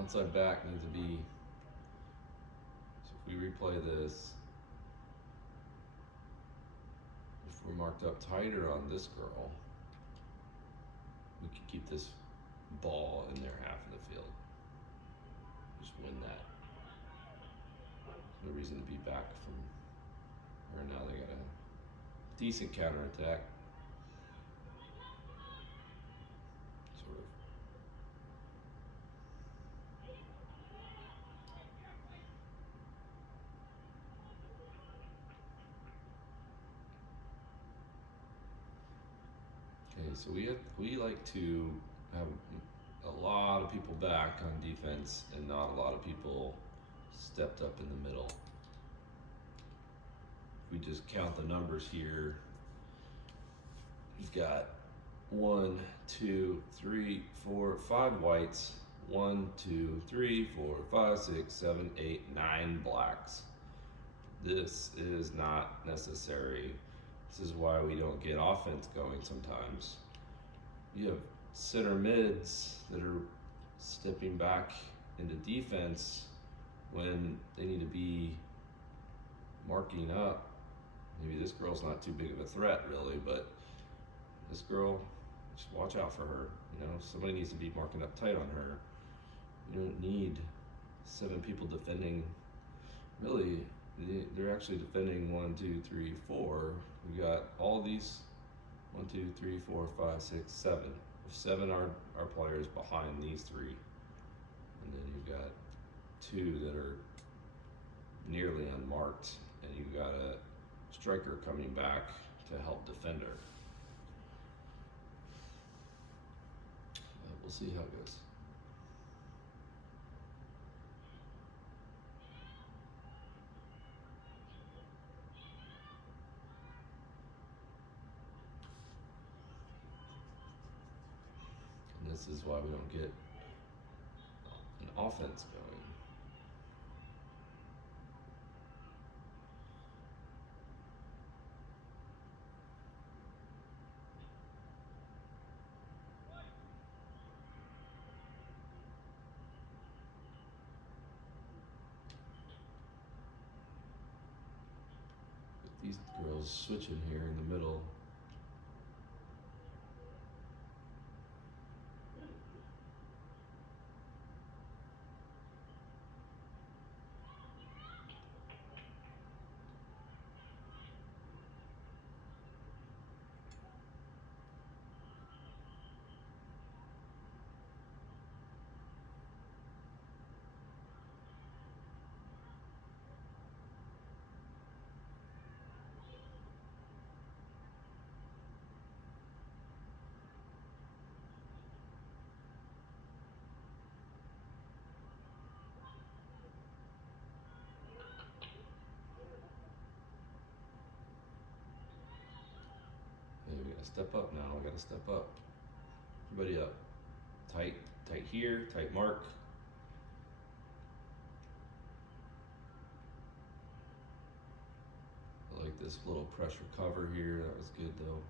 outside back needs to be, so if we replay this, if we're marked up tighter on this girl, we could keep this ball in their half of the field. Just win that. No reason to be back from her. Now they got a decent counterattack. Sort of. Okay, so we like to have a lot of people back on defense and not a lot of people stepped up in the middle. If we just count the numbers here, you've got 1, 2, 3, 4, 5 whites, 1, 2, 3, 4, 5, 6, 7, 8, 9 blacks. This is not necessary. This is why we don't get offense going sometimes. You have center mids that are stepping back into defense when they need to be marking up. Maybe this girl's not too big of a threat really, but this girl, just watch out for her. You know, somebody needs to be marking up tight on her. You don't need 7 people defending. Really, they're actually defending 1, 2, 3, 4. We got all these 1, 2, 3, 4, 5, 6, 7. 7 are players behind these 3, and then you've got 2 that are nearly unmarked, and you've got a striker coming back to help defend her. We'll see how it goes. And this is why we don't get an offense going. But these girls switching here in the middle. Hey, we gotta step up now. We gotta step up. Everybody up. Tight, tight here, tight mark. I like this little pressure cover here. That was good though.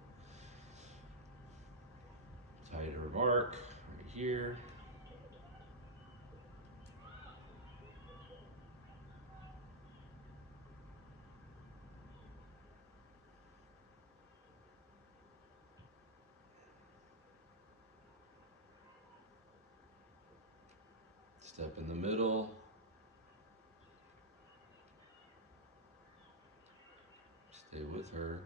Tighter mark right here. Step in the middle. Stay with her.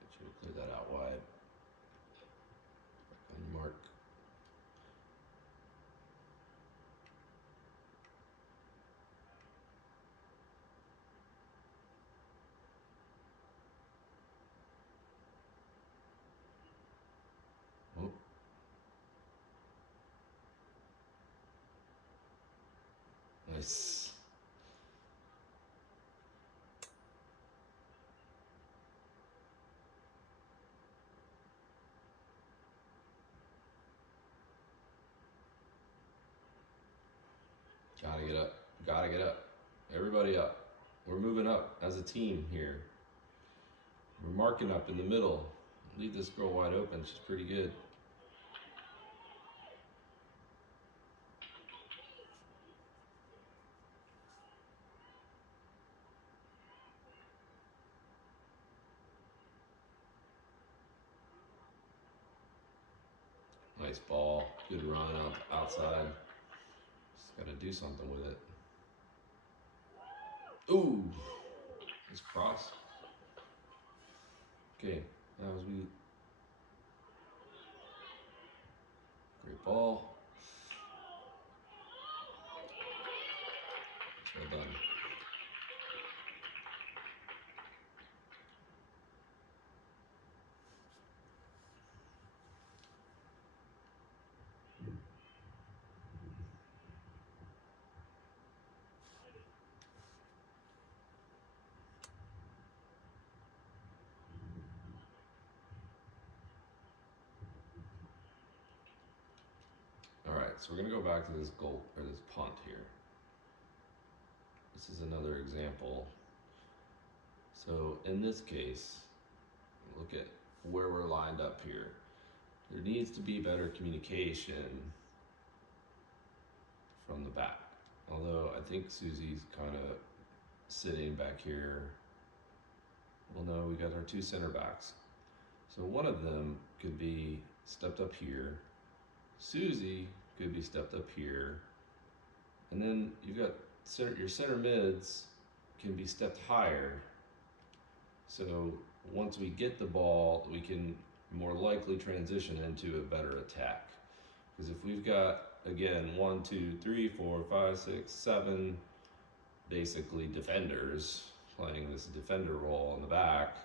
Get you to clear that out wide. Back on your mark. Oh. Nice. Gotta get up. Gotta get up. Everybody up. We're moving up as a team here. We're marking up in the middle. Leave this girl wide open. She's pretty good. Nice ball. Good run outside. Just got to do something with it. Ooh. Nice cross. Okay. That was we. Great ball. Well done. All right, so we're gonna go back to this goal or this punt here. This is another example. So in this case, look at where we're lined up here. There needs to be better communication from the back. Although I think Susie's kind of sitting back here. Well, no, we got our two center backs. So one of them could be stepped up here. Susie could be stepped up here. And then you've got your center mids can be stepped higher. So once we get the ball, we can more likely transition into a better attack. Because if we've got, again, 1, 2, 3, 4, 5, 6, 7, basically defenders playing this defender role in the back,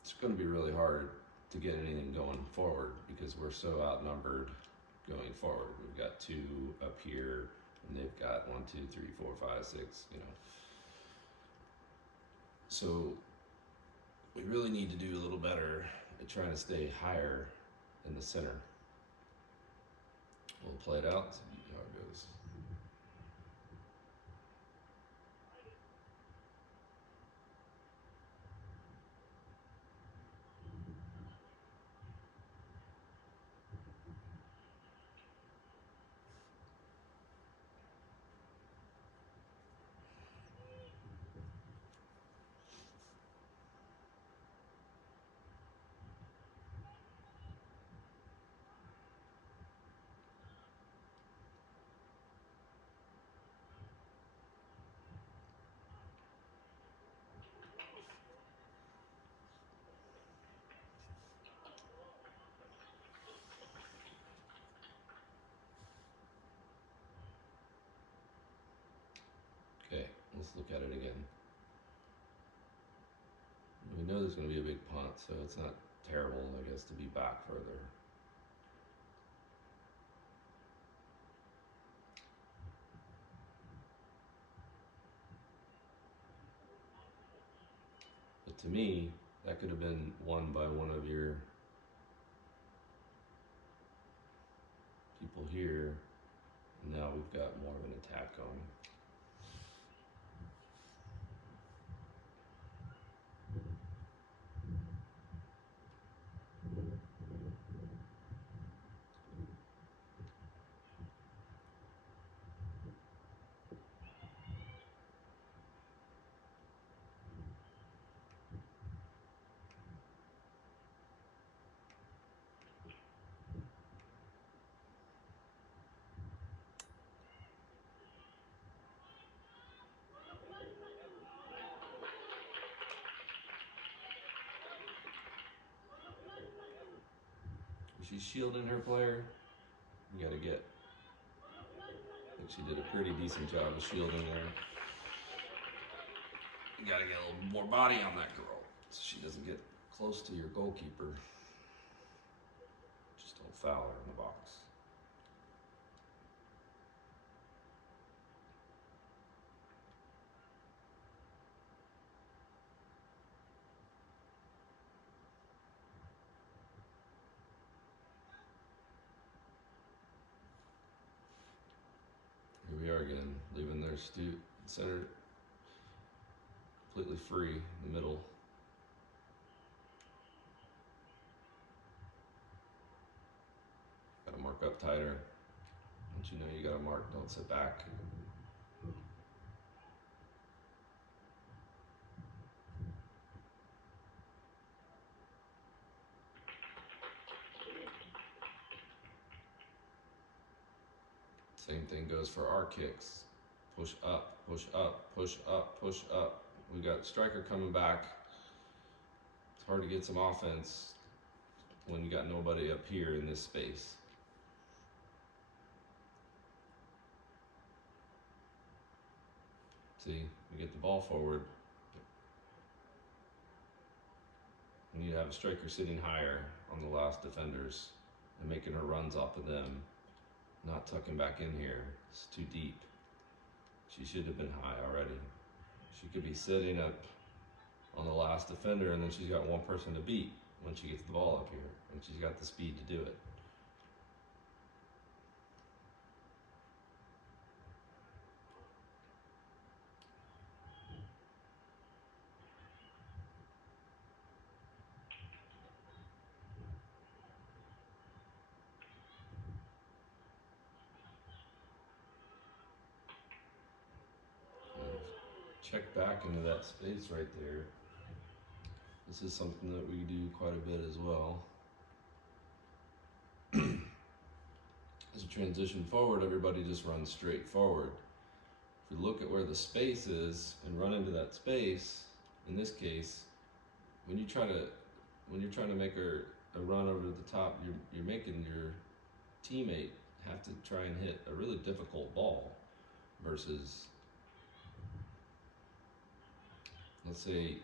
it's going to be really hard to get anything going forward because we're so outnumbered going forward. We've got 2 up here, and they've got 1, 2, 3, 4, 5, 6, you know. So we really need to do a little better at trying to stay higher in the center. We'll play it out, see how it goes. Okay, let's look at it again. We know there's going to be a big punt, so it's not terrible, I guess, to be back further. But to me, that could have been won by one of your people here. And now we've got more of an attack going. She's shielding her player. You gotta get. I think she did a pretty decent job of shielding there. You gotta get a little more body on that girl so she doesn't get close to your goalkeeper. Just don't foul her in the box. Here we are again. there's center completely free in the middle. Got to mark up tighter. Once you know you got to mark, don't sit back. Same thing goes for our kicks. Push up, push up, push up, push up. We got striker coming back. It's hard to get some offense when you got nobody up here in this space. See, you get the ball forward. You need to have a striker sitting higher on the last defenders and making her runs off of them, not tucking back in here. It's too deep. She should have been high already. She could be sitting up on the last defender, and then she's got one person to beat when she gets the ball up here, and she's got the speed to do it. Check back into that space right there. This is something that we do quite a bit as well. As you transition forward, everybody just runs straight forward. If you look at where the space is and run into that space, in this case, when you're trying to make a run over the top, you're making your teammate have to try and hit a really difficult ball versus, let's say,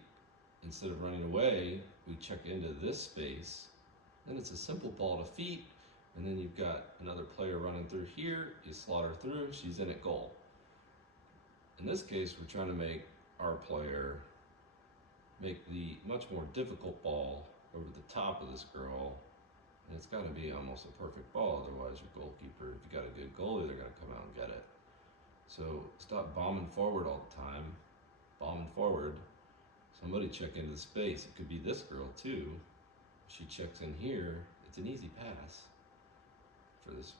instead of running away, we check into this space, then it's a simple ball to feet, and then you've got another player running through here, you slot her through, she's in at goal. In this case, we're trying to make our player make the much more difficult ball over the top of this girl, and it's got to be almost a perfect ball, otherwise your goalkeeper, if you got a good goalie, they're going to come out and get it. So stop bombing forward all the time, bombing forward. Somebody check into the space. It could be this girl too. She checks in here, it's an easy pass for this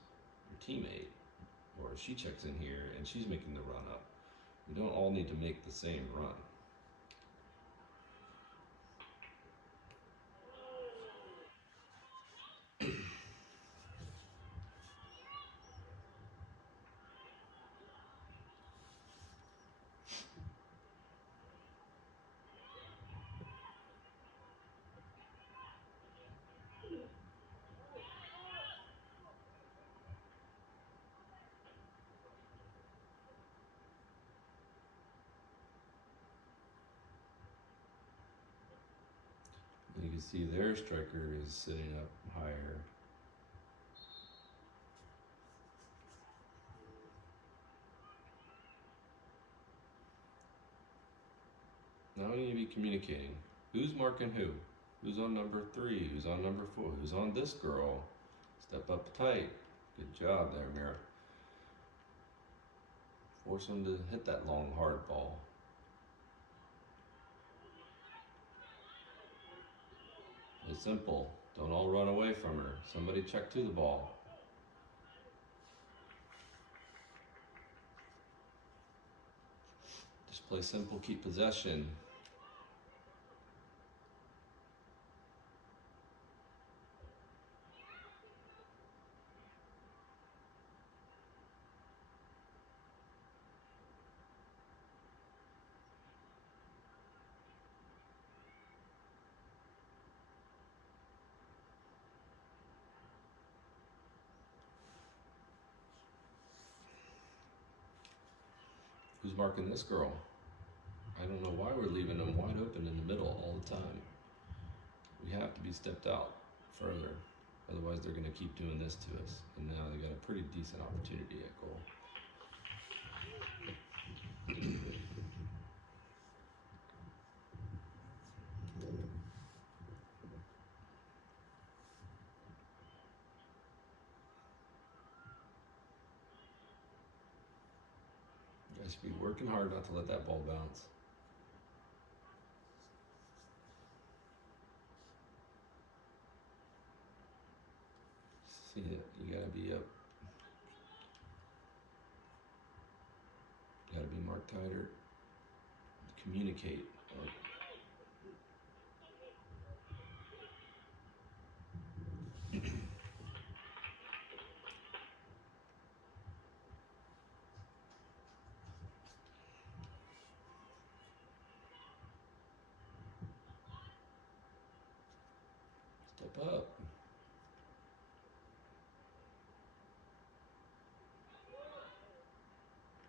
your teammate, or she checks in here and she's making the run up. We don't all need to make the same run. You can see their striker is sitting up higher. Now you need to be communicating. Who's marking who? Who's on number 3? Who's on number 4? Who's on this girl? Step up tight. Good job there, Mira. Force them to hit that long, hard ball. It's simple. Don't all run away from her. Somebody check to the ball. Just play simple, keep possession. Who's marking this girl? I don't know why we're leaving them wide open in the middle all the time. We have to be stepped out further. Otherwise they're going to keep doing this to us. And now they got a pretty decent opportunity at goal. I should be working hard not to let that ball bounce. See it, you gotta be up. You gotta be marked tighter. Communicate. Step up.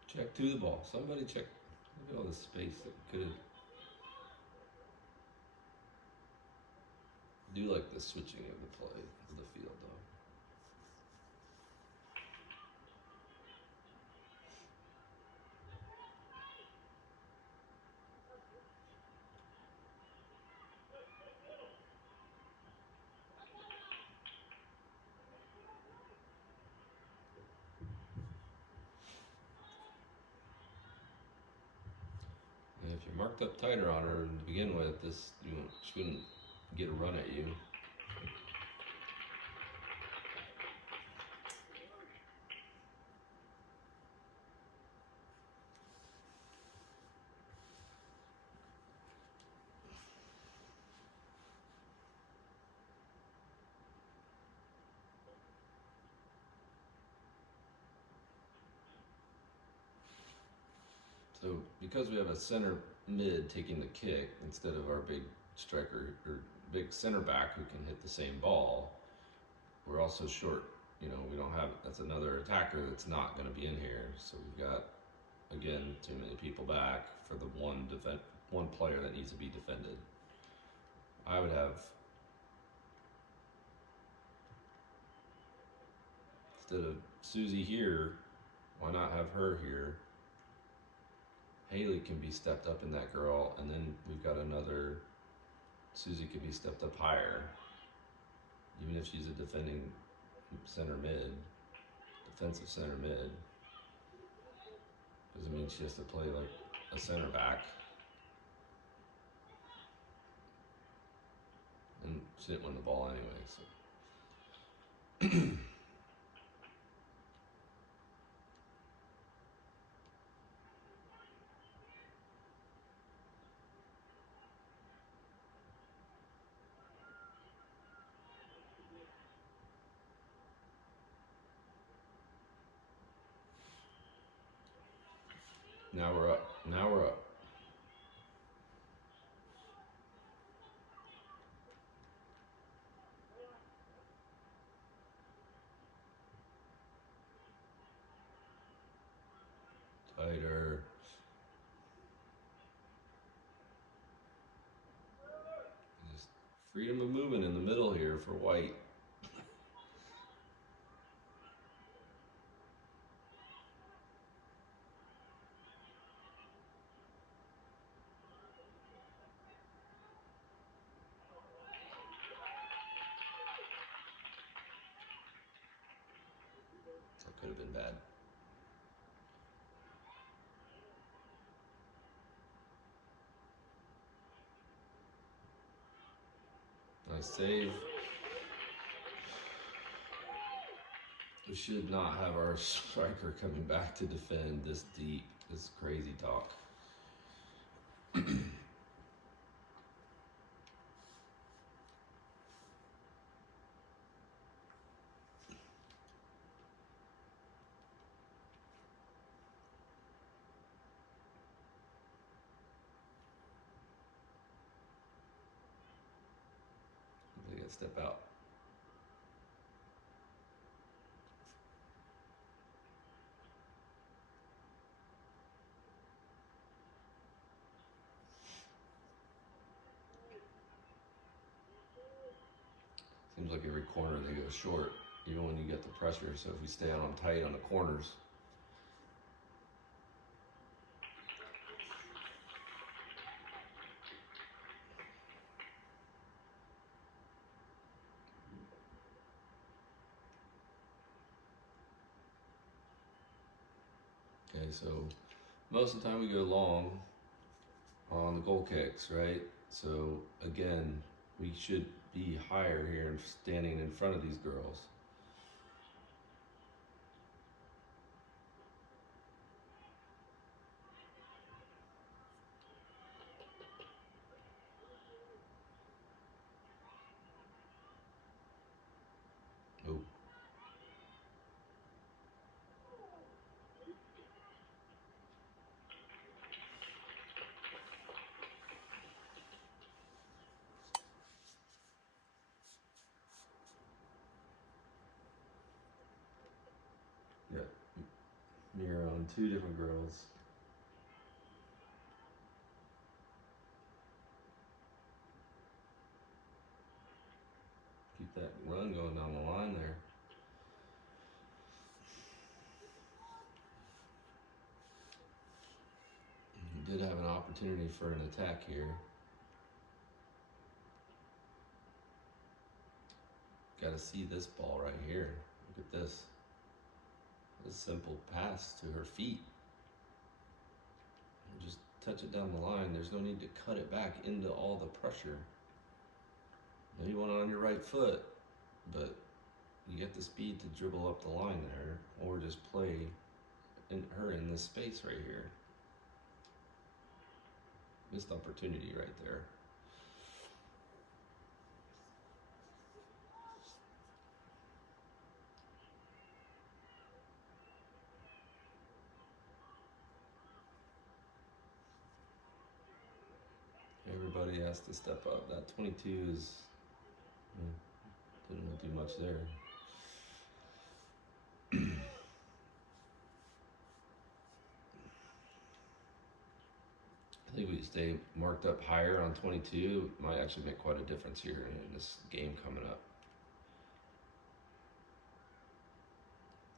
Check to the ball. Somebody check. Look at all this space that could have. Do like the switching of the play of the field though. And if you're marked up tighter on her to begin with, this she wouldn't get a run at you. So because we have a center mid taking the kick instead of our big striker or big center back who can hit the same ball, we're also short. You know, we don't have, that's another attacker that's not going to be in here. So we've got, again, too many people back for the one player that needs to be defended. I would have, instead of Susie here, why not have her here? Haley can be stepped up in that girl, and then we've got another, Susie could be stepped up higher. Even if she's a defending center mid, defensive center mid, doesn't mean she has to play like a center back. And she didn't win the ball anyway, so. Now we're up. Now we're up. Tighter. Just freedom of movement in the middle here for white. That could have been bad. Nice save. We should not have our striker coming back to defend this deep. This is crazy talk. They gotta step out. Seems like every corner they go short, even when you get the pressure. So if we stay on them tight on the corners. Okay, so Most of the time we go long on the goal kicks, right? So again, we should be higher here and standing in front of these girls. Oh, yeah, mirror on two different girls. Keep that run going down the line there. He did have an opportunity for an attack here. Got to see this ball right here. Look at this. A simple pass to her feet. And just touch it down the line. There's no need to cut it back into all the pressure. Now you want it on your right foot, but you get the speed to dribble up the line there, or just play her in this space right here. Missed opportunity right there. Everybody has to step up. That 22 is didn't do much there. I think we stay marked up higher on 22. Might actually make quite a difference here in this game coming up.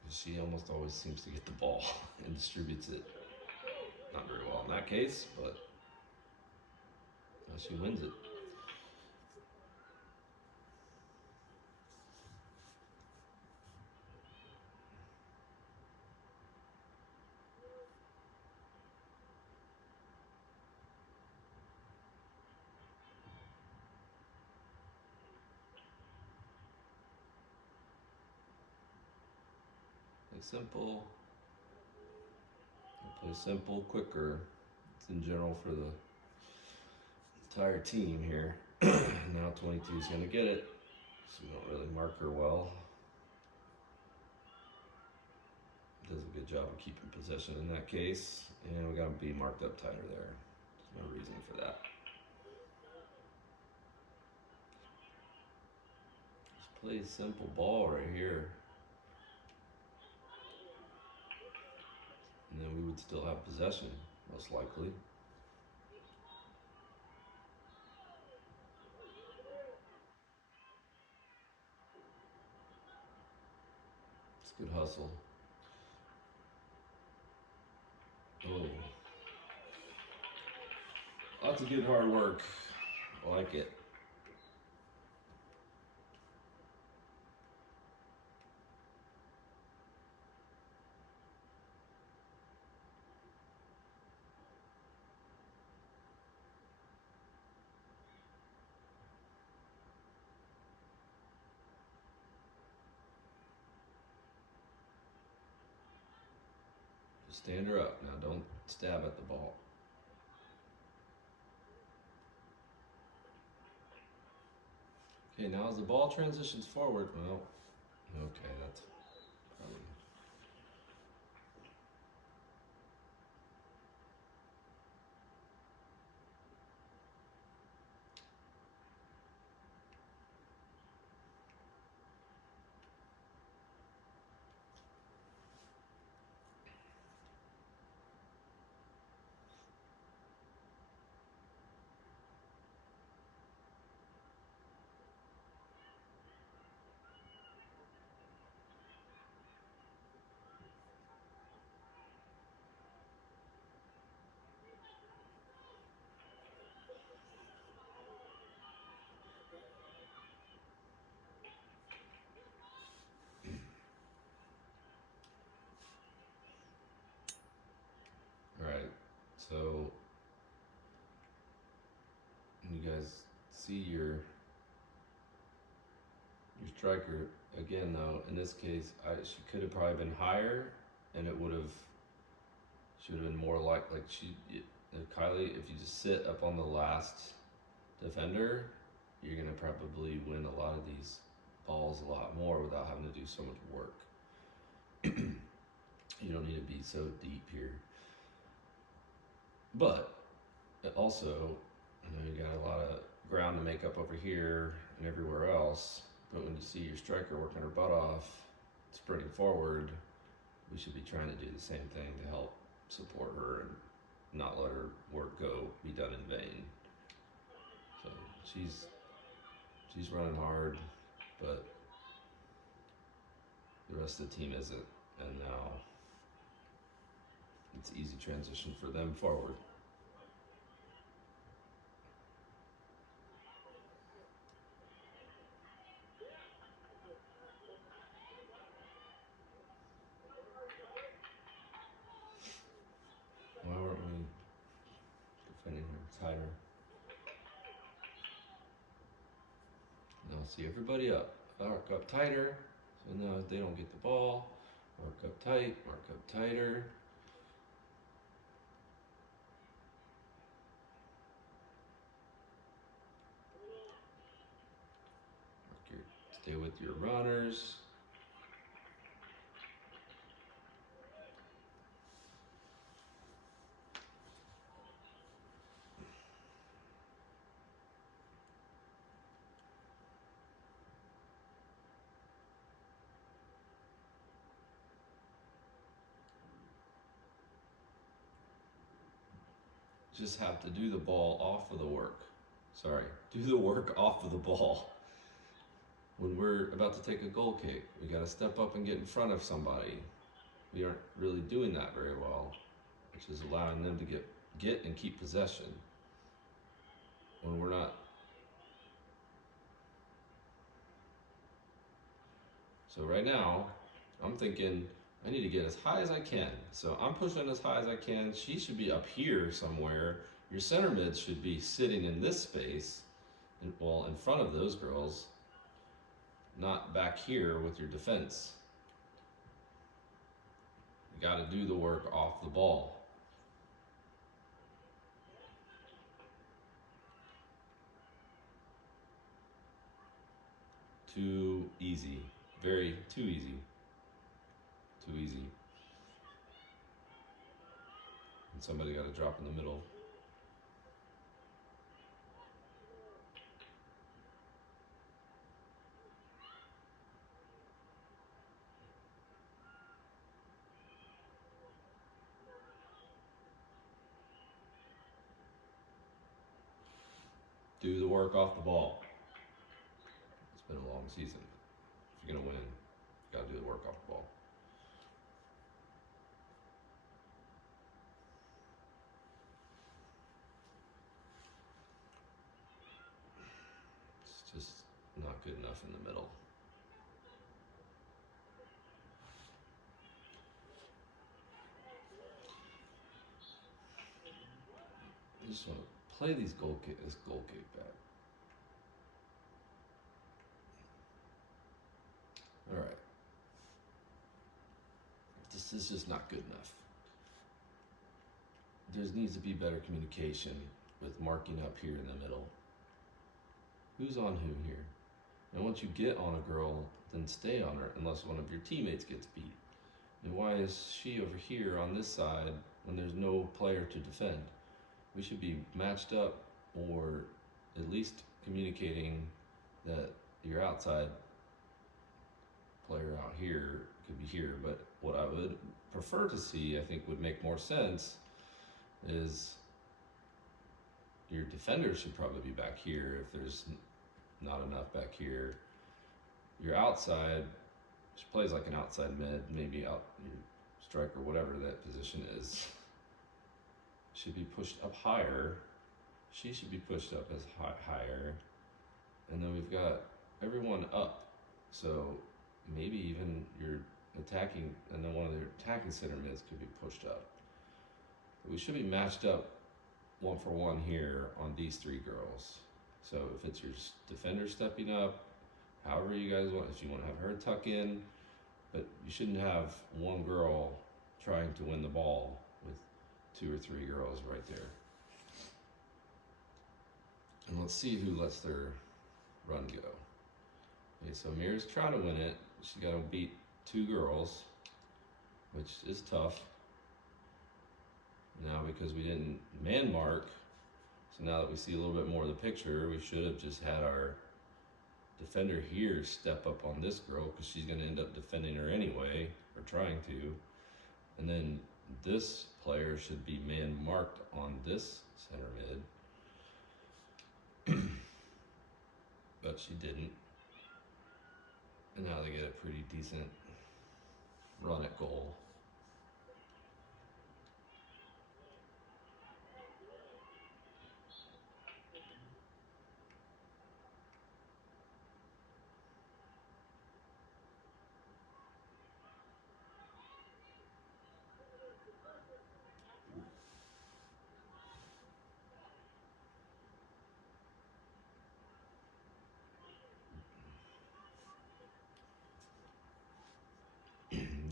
She almost always seems to get the ball and distributes it. Not very well in that case, but she wins it. Simple. Play simple, quicker. It's in general for the entire team here. Now 22 is going to get it, so we don't really mark her well. Does a good job of keeping possession in that case, and we got to be marked up tighter there. There's no reason for that. Just play a simple ball right here, and then we would still have possession, most likely. It's good hustle. Oh. Lots of good hard work. I like it. Just stand her up. Now don't stab at the ball. Okay, now as the ball transitions forward, well, okay, that's probably. see your striker again though. In this case, she could have probably been higher, and it would have. She would have been more Kylie. If you just sit up on the last defender, you're gonna probably win a lot of these balls a lot more without having to do so much work. You don't need to be so deep here. But also, I know you got a lot of ground to make up over here and everywhere else. But when you see your striker working her butt off, sprinting forward, we should be trying to do the same thing to help support her and not let her work be done in vain. So she's running hard, but the rest of the team isn't, and now it's easy transition for them forward. Why weren't we defending her tighter? Now see everybody up. Mark up tighter, so now they don't get the ball. Mark up tight, mark up tighter. Stay with your runners. Just have to do the ball off of the work. Do the work off of the ball. When we're about to take a goal kick, we got to step up and get in front of somebody. We aren't really doing that very well, which is allowing them to get and keep possession. When we're not. So right now, I'm thinking I need to get as high as I can. So I'm pushing as high as I can. She should be up here somewhere. Your center mid should be sitting in this space, in front of those girls, not back here with your defense. You got to do the work off the ball. Too easy. Too easy. Too easy. And somebody got to drop in the middle. Do the work off the ball. It's been a long season. If you're going to win, you got to do the work off the ball. It's just not good enough in the middle. I just want to play this goal kick back. All right. This is just not good enough. There needs to be better communication with marking up here in the middle. Who's on who here? And once you get on a girl, then stay on her unless one of your teammates gets beat. And why is she over here on this side when there's no player to defend? We should be matched up, or at least communicating that your outside player out here could be here. But what I would prefer to see, I think would make more sense, is your defender should probably be back here if there's not enough back here. Your outside, she plays like an outside mid, maybe out your striker, whatever that position is, should be pushed up higher. She should be pushed up as higher. And then we've got everyone up. So maybe even your attacking, and then one of their attacking center mids could be pushed up. But we should be matched up 1-for-1 here on these three girls. So if it's your defender stepping up, however you guys want, if you want to have her tuck in, but you shouldn't have one girl trying to win the ball with 2 or 3 girls right there. And let's see who lets their run go. Okay, so Mira's trying to win it. She's got to beat 2 girls, which is tough. Now because we didn't man mark, so now that we see a little bit more of the picture, we should have just had our defender here step up on this girl because she's going to end up defending her anyway, or trying to. And then this player should be man marked on this center mid. But she didn't. And now they get a pretty decent run at goal.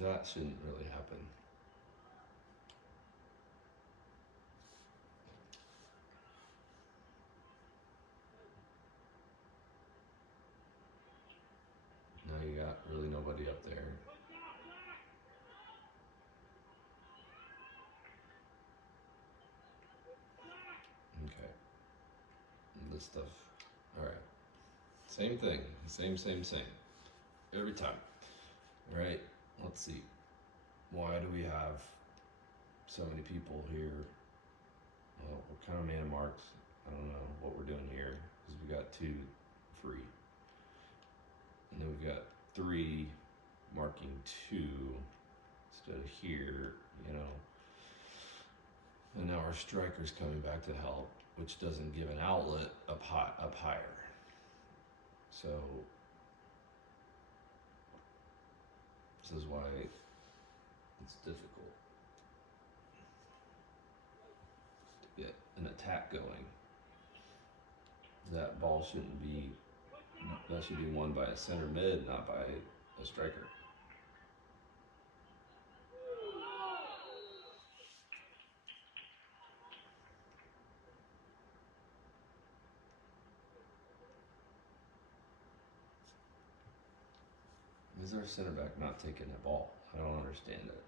That shouldn't really happen. Now you got really nobody up there. Okay. And this stuff. Alright. Same thing. Same. Every time. Alright. Let's see. Why do we have so many people here? Well, what kind of man marks? I don't know what we're doing here because we got 2 free. And then we've got 3 marking 2 instead of here, you know. And now our striker's coming back to help, which doesn't give an outlet up higher. So this is why it's difficult to get an attack going. That ball shouldn't be, that should be won by a center mid, not by a striker. Is our center back not taking the ball? I don't understand it.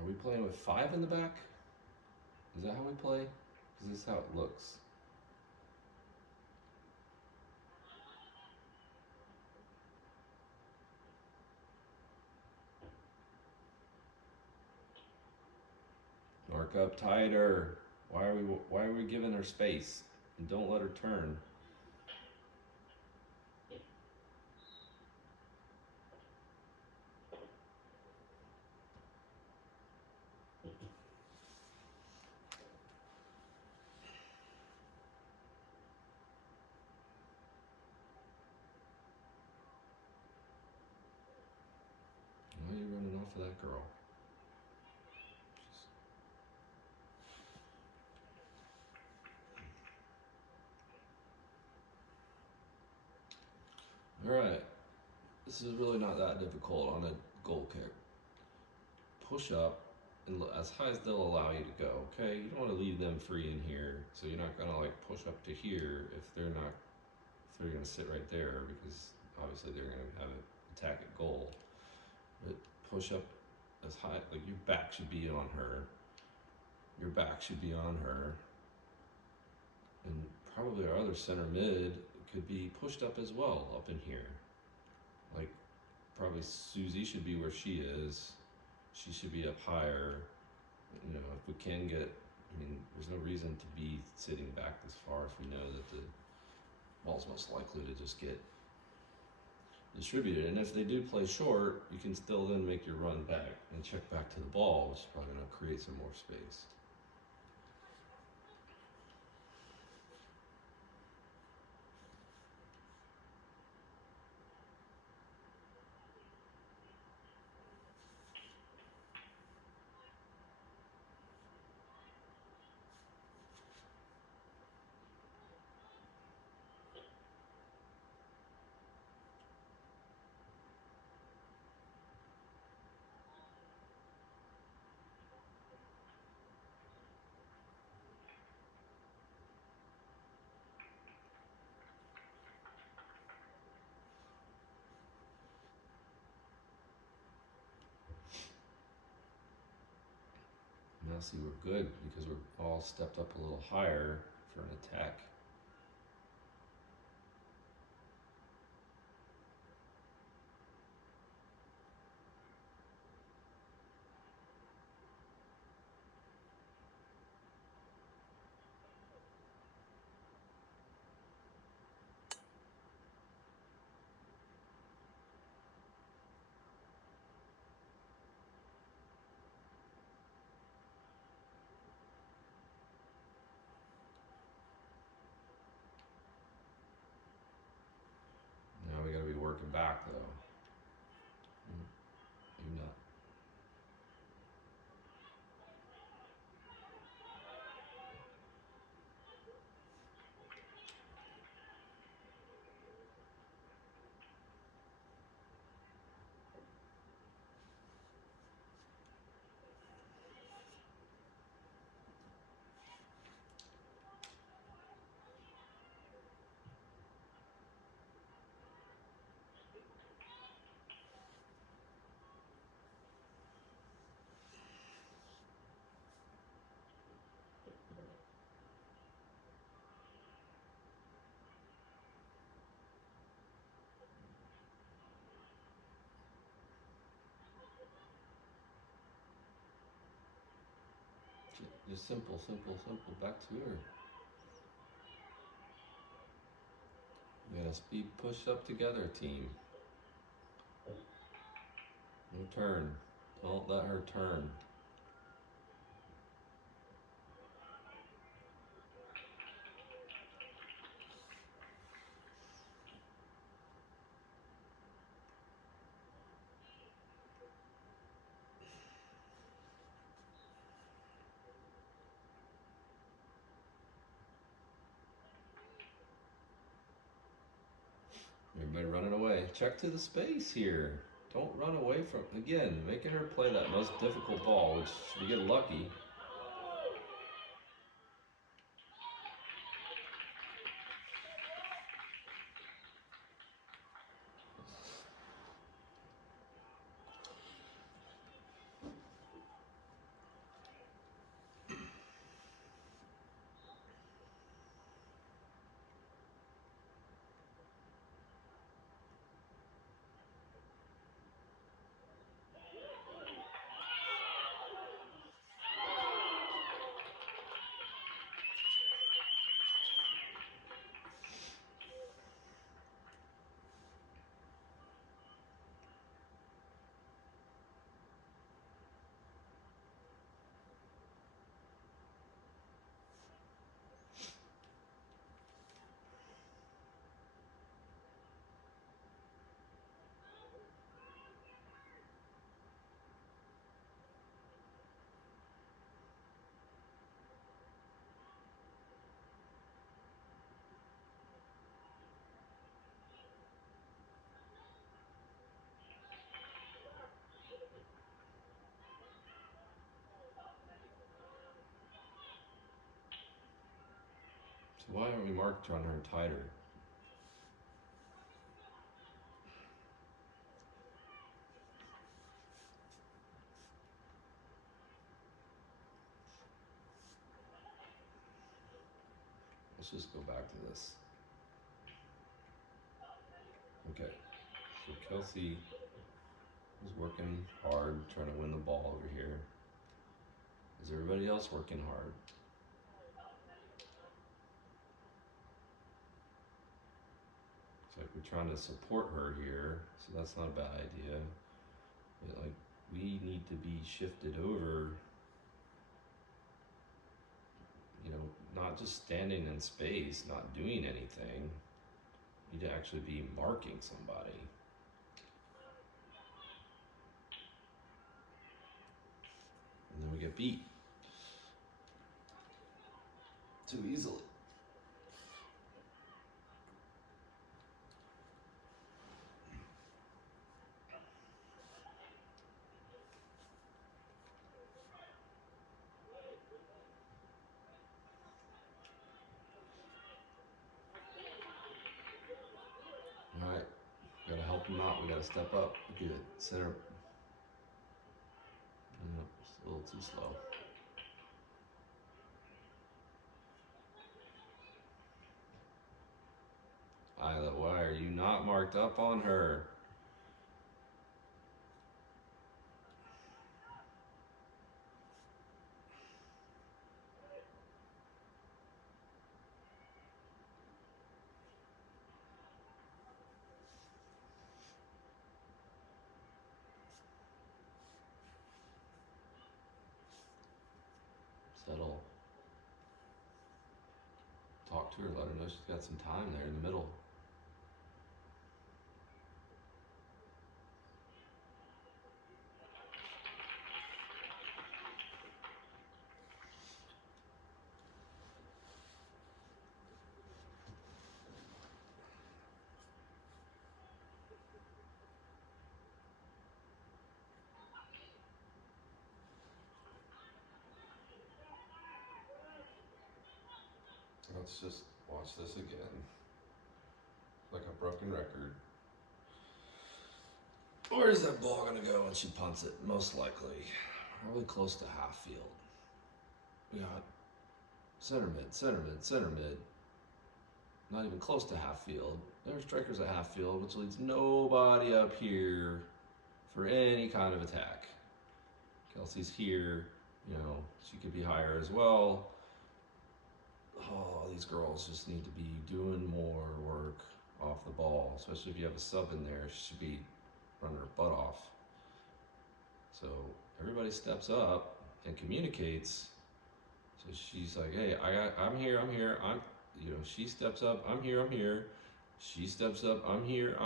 Are we playing with 5 in the back? Is that how we play? Because this is how it looks. Mark up tighter. Why are we giving her space? And don't let her turn. Why are you running off of that girl? Alright, this is really not that difficult on a goal kick. Push up and as high as they'll allow you to go, okay? You don't want to leave them free in here, so you're not gonna like push up to here if they're gonna sit right there, because obviously they're gonna have an attack at goal. But push up as high, like your back should be on her. Your back should be on her. And probably our other center mid could be pushed up as well, up in here. Like, probably Susie should be where she is. She should be up higher. You know, if we can get, I mean, there's no reason to be sitting back this far if we know that the ball's most likely to just get distributed. And if they do play short, you can still then make your run back and check back to the ball, which is probably going to create some more space. Honestly, we're good because we're all stepped up a little higher for an attack. Now we gotta be working back though. Maybe not. Just simple, simple, simple. Back to her. We gotta speed push up together, team. No turn. Don't let her turn. Everybody running away. Check to the space here. Don't run away from, again, making her play that most difficult ball, which we get lucky. So why aren't we marked on her tighter? Let's just go back to this. Okay, so Kelsey is working hard, trying to win the ball over here. Is everybody else working hard? It's like we're trying to support her here, so that's not a bad idea. But like, we need to be shifted over, you know, not just standing in space, not doing anything. You need to actually be marking somebody. And then we get beat too easily. Alright, gotta help him out, we gotta step up. Good, center. Nope, it's a little too slow. not marked up on her. Settle. Talk to her, let her know she's got some time there in the middle. Let's just watch this again. Like a broken record. Where is that ball gonna go when she punts it? Most likely. Probably close to half field. We got center mid, center mid, center mid. Not even close to half field. There's strikers at half field, which leaves nobody up here for any kind of attack. Kelsey's here, you know, she could be higher as well. Oh, these girls just need to be doing more work off the ball, especially if you have a sub in there. She should be running her butt off. So everybody steps up and communicates. So she's like, hey, I'm here. She steps up, I'm here. She steps up, I'm here.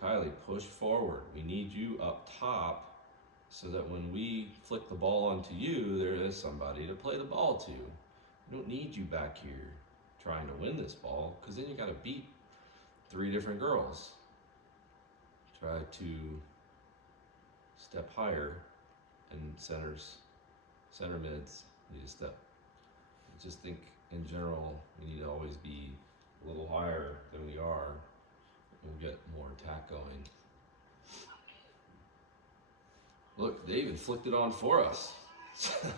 Kylie, push forward. We need you up top so that when we flick the ball onto you, there is somebody to play the ball to. We don't need you back here trying to win this ball, because then you got to beat 3 different girls. Try to step higher, and center mids need to step. I just think in general we need to always be a little higher than we are, and we'll get more attack going. Look, they even flicked it on for us.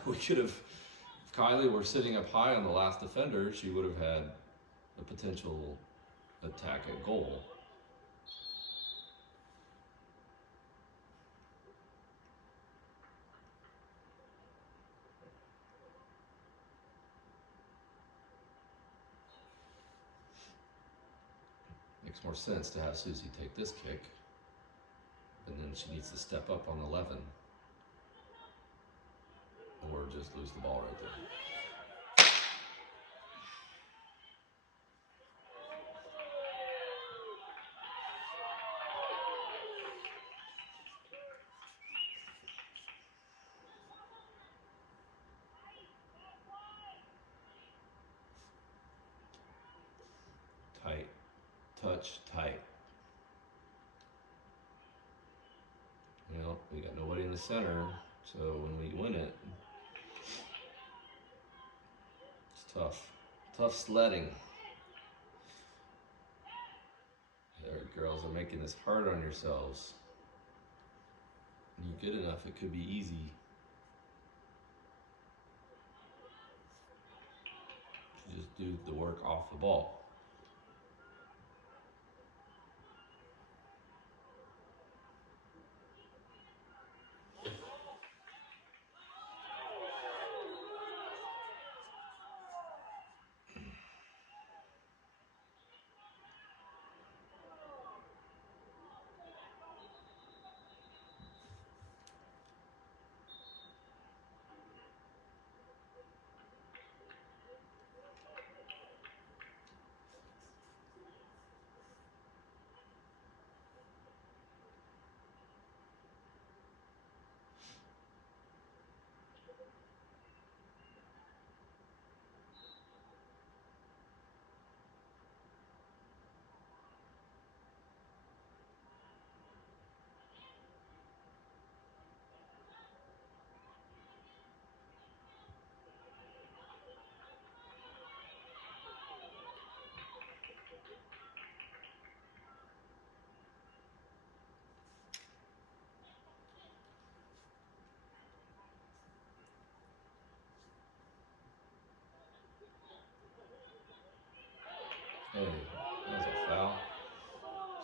We could have, if Kylie were sitting up high on the last defender, she would have had a potential attack at goal. Makes more sense to have Susie take this kick, and then she needs to step up on 11, or just lose the ball right there. Tight, touch, tight. Well, we got nobody in the center, so when we win it, it's tough. Tough sledding. There, girls are making this hard on yourselves. When you're good enough, it could be easy. You just do the work off the ball.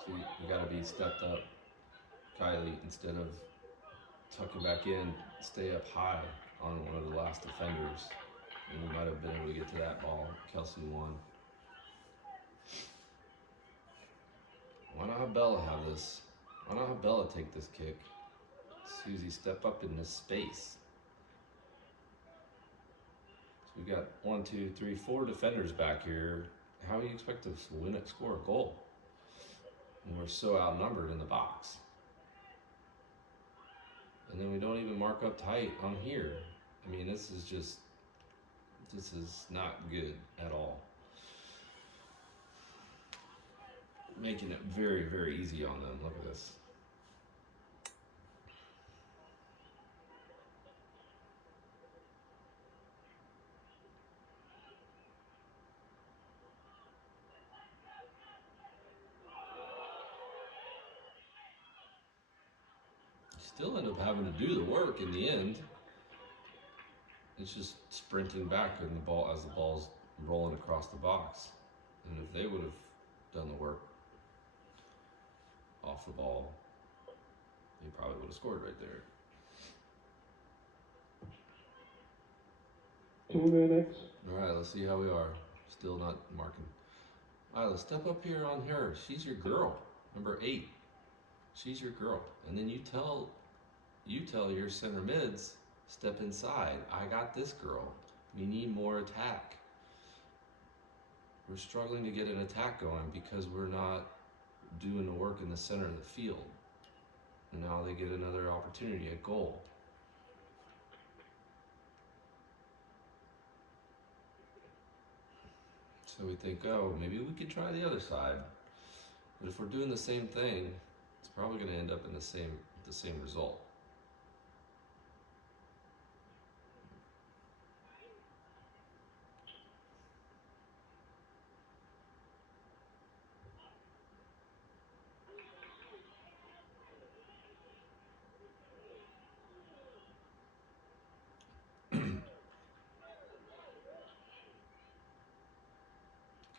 So you got to be stepped up, Kylie, instead of tucking back in, stay up high on one of the last defenders. And we might have been able to get to that ball. Kelsey won. Why not have Bella have this? Why not have Bella take this kick? Susie, step up in this space. So we got 1, 2, 3, 4 defenders back here. How do you expect to win it, score a goal? And we're so outnumbered in the box. And then we don't even mark up tight on here. I mean, this is not good at all. Making it very, very easy on them. Look at this. Still end up having to do the work in the end. It's just sprinting back and the ball as the ball's rolling across the box. And if they would have done the work off the ball, they probably would have scored right there. 2 minutes. All right, let's see how we are. Still not marking. Isla, step up here on her. She's your girl. Number 8. She's your girl. And then you tell your center mids, step inside. I got this girl. We need more attack. We're struggling to get an attack going because we're not doing the work in the center of the field. And now they get another opportunity at goal. So we think, oh, maybe we could try the other side. But if we're doing the same thing, it's probably going to end up in the same result.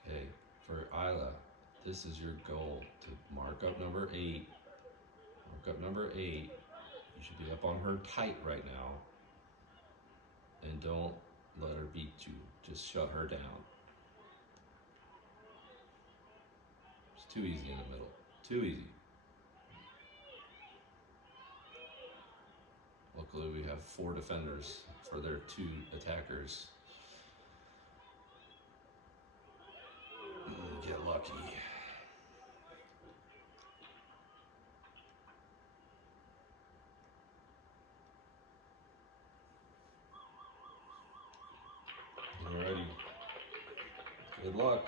Okay, for Isla, this is your goal, to mark up number 8. Mark up number 8. You should be up on her tight right now. And don't let her beat you. Just shut her down. It's too easy in the middle. Too easy. Luckily we have 4 defenders for their 2 attackers. Get lucky. Alrighty. Good luck.